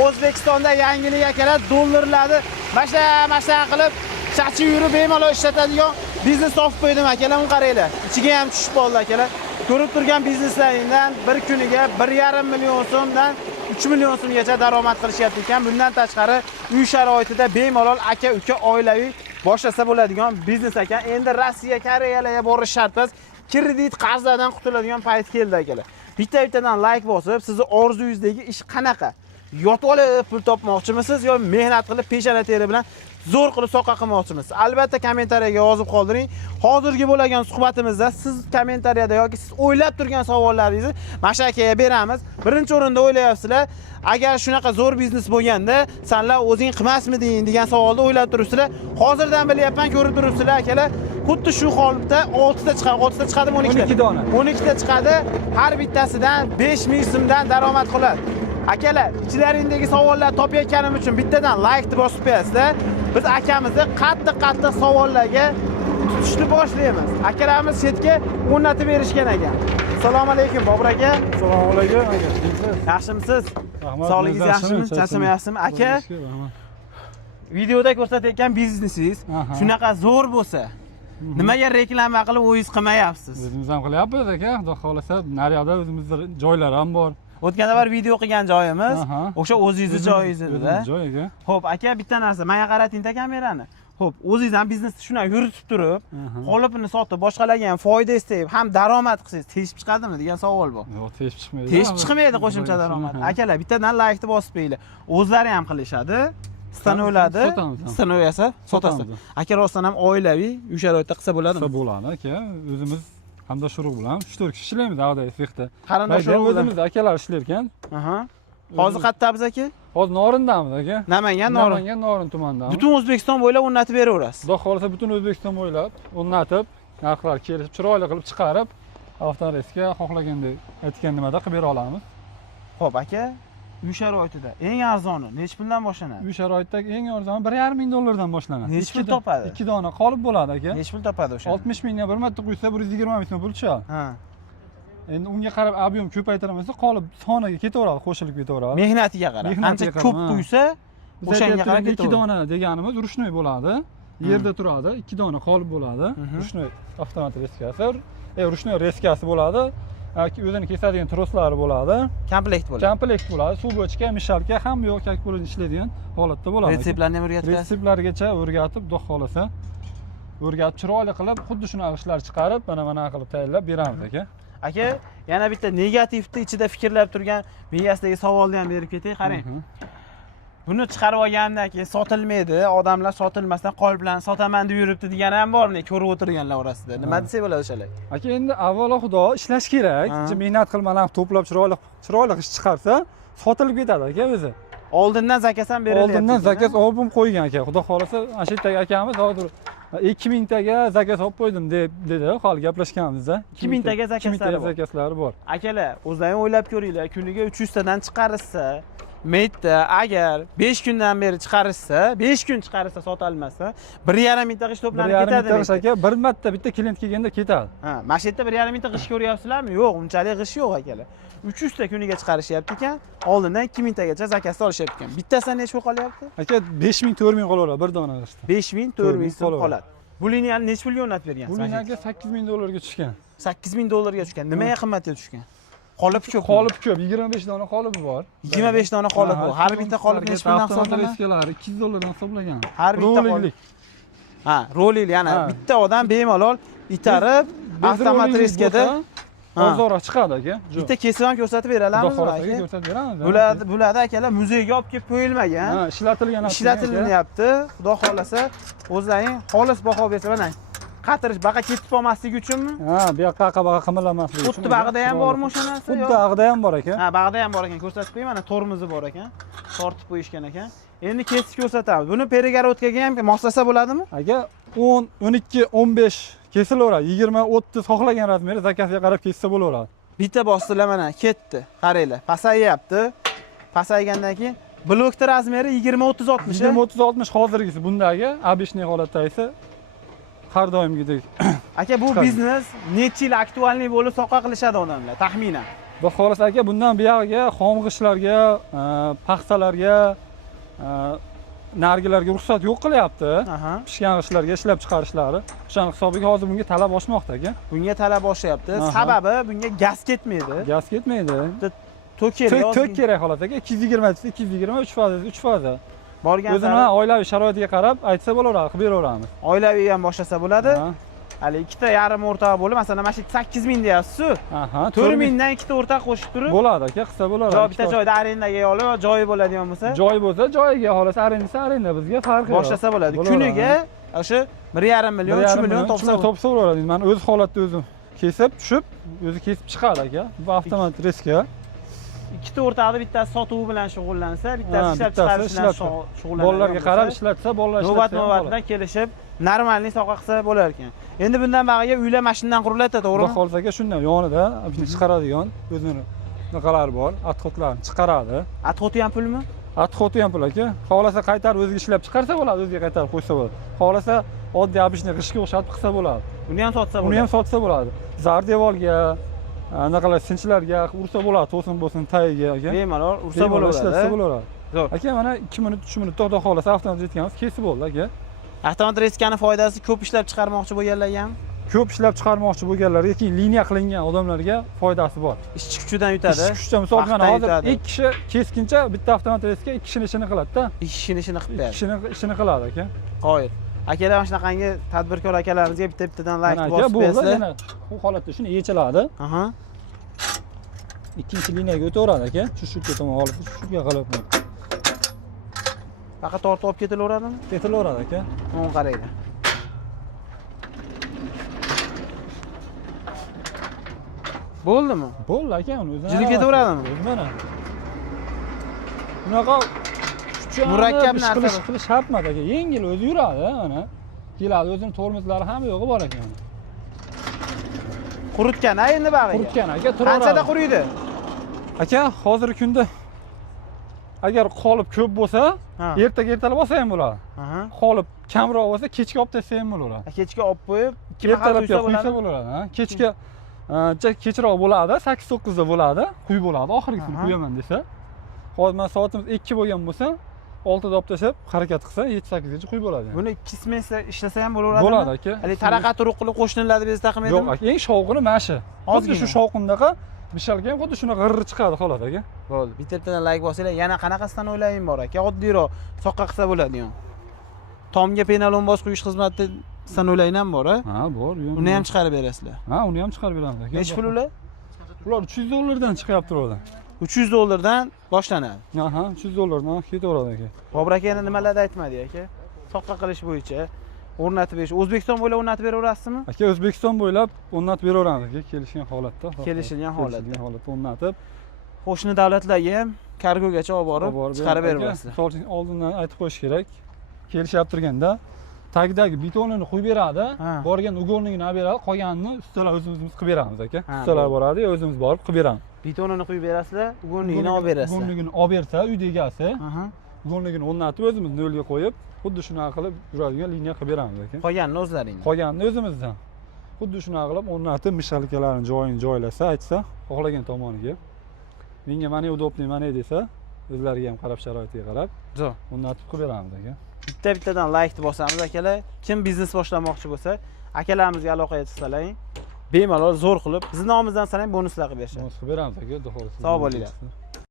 O'zbekistonda yangilik akalar dollarlarni mashta qilib chachi yurib bemalol ishlatadigan biznes topib qo'ydim akalar. Uni qaranglar. Ichiga ham tushib qoldi akalar. Ko'rib turgan bizneslaringdan bir kuniga 1,5 million so'mdan 3 million so'mgacha daromad qilishyapti ekan. Bundan tashqari uy sharoitida bemalol aka-uka oilaviy boshlasa bo'ladigan biznes ekan. Endi Rossiya, Koreyalarga borish shart emas. Kredit qarzlardan qutuladigan payt keldi akalar. Bitta-bittadan like bosib, sizni orzuyingizdagi ish qanaqa? Yotib olib pul topmoqchimisiz yo mehnat qilib peshana teri bilan zo'r qilib soqa qilmoqchimisiz? Albatta kommentariyaga yozib qoldiring. Hozirgi bo'lgan suhbatimizda siz kommentariyada yoki siz o'ylab turgan savollaringizni Mashakaga beramiz. Birinchi o'rinda o'ylayapsizlar, agar shunaqa zo'r biznes bo'lganda, senlar o'zing qilmasmiding degan savolni o'ylab turibsizlar. Hozirdan bilyapman, ko'rib turibsizlar akalar. Xuddi shu holatda 6 ta chiqadi, 6 ta chiqadimi 12 ta? 12 ta chiqadi. Har bittasidan 5000 so'mdan daromad qiladi. Akalar, ichlaringdagi savollarni topayotganim uchun bittadan like deb bosib qo'yasizlar. Biz akamizni qattiq savollarga tutishni boshlaymiz. Akalarimiz chetga o'rnatib berishgan ekan. Assalomu alaykum Bobur aka. Assalomu alaykum aka. Yaxshimisiz? Rahmat. Sog'ligingiz yaxshimi? Charchamayapsizmi? Aka, videoda ko'rsatayotgan biznesingiz shunaqa zo'r bo'lsa, nimaga reklama qilib o'zingiz qilmayapsiz? O'zimiz ham qilyapmiz aka. Xudo xolasa, naryoqda o'zimizda joylar ham bor. O'tgan safar video qilgan joyimiz o'sha o'zingizning joyingiz edi-da. Joy aka. Xo'p, aka bitta narsa, menga qarating-da kamerani. Xo'p, o'zingiz ham biznesni shunday yuritib turib, qolipini sotib, boshqalarga ham foyda istayib, ham daromad qilsangiz teshib chiqadimi degan savol bor. Yo'q, teshib chiqmaydi. Teshib chiqmaydi qo'shimcha daromad. Akalar, bittadan like deb bosib qo'yinglar. O'zlari ham qilishadi. Stanovladi. Stanov yasa sotasiz. Aka rostdan ham oilaviy uy sharoitida qilsa bo'ladimi? Qilsa bo'ladi aka. O'zimiz hamdashurug bilan 3-4 kishi ishlaymiz davda sexda. Qarindoshlar o'zimiz akalar ishlar ekan. Hozir qayerdamiz aka? Hozir Norindamiz aka. Namangan, Norin tumanidamiz. Butun O'zbekiston bo'ylab o'rnatib beraverasiz. Xudo xolasa butun O'zbekiston bo'ylab o'rnatib, narxlar kelishib, chiroyli qilib chiqarib, avtoreskga xohlagandek aytgan nimada qilib bera olamiz. Xo'p aka, uy sharoitida eng arzoni necha puldan boshlanadi? Uy sharoitidagi eng arzoni 1,5 ming dollardan boshlanadi. Necha pul topadi? 2 dona qolib bo'ladi aka. Necha pul topadi o'sha? 60 mingdan bir marta quysa 120 ming so'm pul tushadi. Endi unga qarab ob'yem ko'paytiramiz, qolib soniga ketaveradi, qo'shilib ketaveradi. Mehnatiga qarab. Qancha ko'p quysa, o'shanga qarab ketaveradi. 2 dona deganimiz rushnoy bo'ladi. Yerda turadi, 2 dona qolib bo'ladi. Rushnoy avtomat reskasi, rushnoy reskasi bo'ladi. O'zini kesadigan troslari bo'ladi. Komplekt bo'ladi. Komplekt bo'ladi. Suv bochka, mishalka hamma yo'q, как bo'ladi ishlaydigan holatda bo'ladi. Retseptlarni ham o'rgatasiz? Retseptlargacha o'rgatib, xudo xolasa o'rgatib chiroyli qilib, xuddi shunaqa ishlar chiqarib, mana qilib tayyorlab beramiz aka. Aka, yana bitta negativni ichida fikrlab turgan miyasidagi savolni ham berib ketay, qarang. Buni chiqarib olgandan keyin sotilmaydi, odamlar sotilmasdan qoliplarni sotaman deb yuribdi degan ham bormi, ko'rib o'tirganlar orasida. Nima desa bo'ladi o'shalar? Aka, endi avvalo xudo ishlash kerak. Mehnat qilmadan to'plab chiroyli ish chiqarsa, sotilib ketadi aka o'zi. Oldindan zakaz ham berilyapti. Oldindan zakaz olib qo'ygan aka. Xudo xolasa, ana shu yerdagi akamiz hozir 2000 taga zakaz olib qo'ydim dedi, hali gaplashganimizda. 2000 taga zakazlari bor. Akalar, o'zlaring o'ylab ko'ringlar, kuniga 300 tadan chiqarishsa, Maytda agar 5 kundan beri chiqarishsa, 5 kun chiqarishsa sotilmasa, 1,5 mingta g'ish to'planib ketadi. 1,5 mingta aka, bir marta bitta klient kelganda ketadi. Mana shu yerda 1,5 mingta g'ish ko'ryapsizlarmi? Yo'q, unchalik g'ish yo'q akalar. 300 ta kuniga chiqarishyapti ekan, oldindan 2000 tagacha zakaz olishyapti ekan. Bittasidan necha pul qolyapti? Aka, 5000 4000 qolaveradi bir dona g'ishda. 5000 4000 so'm qoladi. Bu liniyani necha pulga o'rnatib bergansiz? Bu liniyaga 8000 dollarga tushgan. 8000 dollarga tushgan. Nimaga qimmatga tushgan? Qolip ko'p. 25 dona qolibi bor. 25 dona qolib bor. Har bitta qolib necha puldan hisoblanadi? Reskalari 200 dollardan hisoblagan. Har bitta qolib. Rolik, ya'ni bitta odam bemalol itarib, avtomat reskada ozroq chiqadi aka. Bitta kesib ham ko'rsatib beradimi? Ko'rsatib beramiz. Bularda akalar muzeyga olib kelib qo'yilmagan. Ishlatilyapti. Xudo xolasa, o'zlaring xolis baho bersa mana qatirish baqa ketib qolmasligi uchunmi? Bu yoqqa baqa qimirlamasligi uchun. Xuddi bag'ida ham bormi o'sha narsa? Xuddi bag'ida ham bor ekan. Bag'ida ham bor ekan, ko'rsatib qo'y, mana tormozi bor ekan. Tortib qo'yishgan ekan. Endi kesib ko'rsatamiz. Buni перегородкаga ham moslasa bo'ladimi? Aka 10, 12, 15 kesilaveradi. 20, 30 xohlagan razmeri zakazga qarab kessa bo'laveradi. Bitta bosdilar mana ketdi. Qaranglar, pasayyapti. Pasaygandan keyin blokning razmeri 20, 30, 60. 20, 30, 60 hozirgisi bundagi обычный holatda esa har doimgidek. Aka, bu biznes necha yil aktualniy bo'lib soqa qilishadi odamlar, taxminan? Xudo xolasa aka, bundan buyog'iga xomg'ishlarga, paxsalarga, nargilarga ruxsat yo'q qilyapti. Aha. Pishgan g'ishtlarga ishlab chiqarishlari. O'shaning hisobiga hozir bunga talab oshmoqda aka. Bunga talab oshyapti. Aha. Sababi bunga gaz ketmaydi. Gaz ketmaydi. Tok kerak. Tok kerak xolos aka. 220 desa 220, 3% 3%. Borgan O'zini oilaviy sharoitiga qarab aytsa bo'laveradi, qilib beraveramiz. oilaviy ham boshlasa bo'ladi. Ha. Hali ikkita yarim o'rtoq bo'lib, masalan, mana shu 8000 deyapsiz-ku. Aha, 4000 dan ikkita o'rtoq qo'shib turib, bo'ladi aka, qilsa bo'laveradi. joy bitta joyda arendaga olib, joyi bo'ladigan bo'lsa, joy bo'lsa joyiga, xolos arendasi arenda, bizga farqi yo'q. boshlasa bo'ladi. Kuniga o'sha 1,5 million, 3 million topsa bo'laveradi. Men o'z holatda o'zim kesib, tushib, o'zi kesib chiqadi aka. Bu avtomat reska. Ikkita o'rtoqni bittasi sotuvi bilan shug'ullansa, bittasi ishlab chiqarish bilan shug'ullanadi. Bolalarga qarab ishlatsa, bolalar ishlatsa, navbat-navbatdan kelishib, normalniy soqa qilsa bo'lar ekan. Endi bundan bag'iga uylar mashinadan quriladi, to'g'rimi? Xudo xolasa aka, shundan yonida chiqaradigan o'zini naqalari bor, atxotlarni chiqaradi. Atxoti ham pulmi? Atxoti ham pul aka. Xolasa qaytarib o'ziga ishlab chiqarsa bo'ladi, o'ziga qaytarib qo'ysa bo'ladi. Xolasa oddiy obishni g'ishga o'xshatib qilsa bo'ladi. Uni ham sotsa bo'ladi. Uni ham sotsa bo'ladi. Zardevolga, anaqalar sinchlarga ursa bo'ladi, to'sin bo'lsin, tagiga aka. Bemalol ursa bo'laveradi. Zo'r. Aka, mana 2 minut, 3 minut to'xta xolasa avtomat yetganmiz, kesib bo'ldi aka. Avtomat reskani foydasi ko'p ishlab chiqarmoqchi bo'lganlarga ham, ko'p ishlab chiqarmoqchi bo'lganlarga, keyin liniya qilingan odamlarga foydasi bor. Ishchi kuchidan yutadi. Ishchi kuchidan, misol uchun hozir 2 kishi keskincha bitta avtomat reska 2 kishining ishini qiladi-da. 2 kishining ishini qilib beradi. 2 kishining ishini qiladi aka. Qoyil. Akalar mana shunaqangi tadbirkor akalarimizga bitta-bittadan like bosib bersa, yana bu holatda shuni yechiladi. Aha. Ikkinchi liniyaga o'taveradi aka. Shu tomon olib, shunga qilib. Faqat tortib olib ketilaveradimi? Ketilaveradi aka. Mana qaranglar. Bo'ldimi? Bo'ldi aka, uni o'zi. Jili ketaveradimi? Mana. Bunaqa murakkab narsa qilish shart emas aka. Yengil o'zi yuradi, mana. Keladi, o'zining tormozlari ham yo'g'i bor ekan. Quritgan, endi bag'iga. Quritgan aka, turaveradi. Qanchada quriydi? Aka, hozirgi kunda agar qolib ko'p bo'lsa, ertalab olsa ham bo'ladi. Qolib kamroq bo'lsa, kechga olib tashlasa ham bo'laveradi. Kechga olib qo'yib, ertalabga qo'ysa bo'ladi, ha. Kechga kechroq bo'ladi, 8-9 da bo'ladi, quy bo'ladi. Oxirgisini qo'yaman desa, hozir men soatimiz 2 bo'lgan bo'lsa, 6 da olib tashlab harakat qilsa, 7-8 gacha quy bo'ladi. Buni 2 smensa ishlasa ham bo'laveradimi? Bo'ladi aka. Hali taraqat uruq qilib qo'shnilarni bezda qilmaydimi? Yo'q aka, eng shovqini mana shu. Hozir shu shovqindaqa mishalga ham xuddi shunaqa g'irr chiqadi xolos aka. Bo'ldi. Bittadan like bosinglar. Yana qanaqasidan o'ylayim bor aka? Oddiyroq soqqa qilsa bo'ladigan. Tomga penalon bos quyish xizmatidan o'ylayin ham bor, ha? Bor. Uni ham chiqarib berasizlar. Ha, uni ham chiqarib beramiz aka. Nech pul ular? Ular $300 chiqyapti ulardan. $300 boshlanadi. Aha, $300 ketaveradi aka. Bobur aka yana nimalarni aytmadi aka? Soqqa qilish bo'yicha o'rnatib berish. O'zbekiston bo'ylab o'rnatib beraverasizmi? Aka, O'zbekiston bo'ylab o'rnatib beraveramiz aka, kelishgan holatda. Kelishilgan holatda o'rnatib. Qo'shni davlatlarga ham kargogacha olib borib chiqarib berasizlar. Misol uchun oldindan aytib qo'yish kerak. Kelishib turganda tagdagi betonini qo'yib beradi, borgan ugonligini olib beradi, qolganini ustalar o'zimiz qilib beramiz aka. Ustalar boradi, o'zimiz borib qilib beramiz. Betonini qo'yib berasizlar, ugonligini olib berasizlar. Ugonligini olib bersa, uyda egasi, ugonligini o'rnatib o'zimiz nolga qo'yib, xuddi shunaqa qilib yuradigan liniya qilib beramiz aka. Qolganini o'zlaringiz. Qolganini o'zimizdan. Xuddi shunaqa qilib o'rnatib, mishalkalarni joyini joylasa, aytsa, xohlagan tomoniga. Menga mana udobniy mana desa, o'zlariga ham qarab sharoitiga qarab, o'rnatib qilib beramiz aka. Bitta-bittadan like bosamiz akalar. Kim biznes boshlamoqchi bo'lsa, akalarimizga aloqaga chiqsalaring. Bemalol zo'r qilib, bizning nomimizdan salang bonuslar qilib berishadi. Bonus qilib beramiz aka, xudo xolasa. Sog' bo'linglar.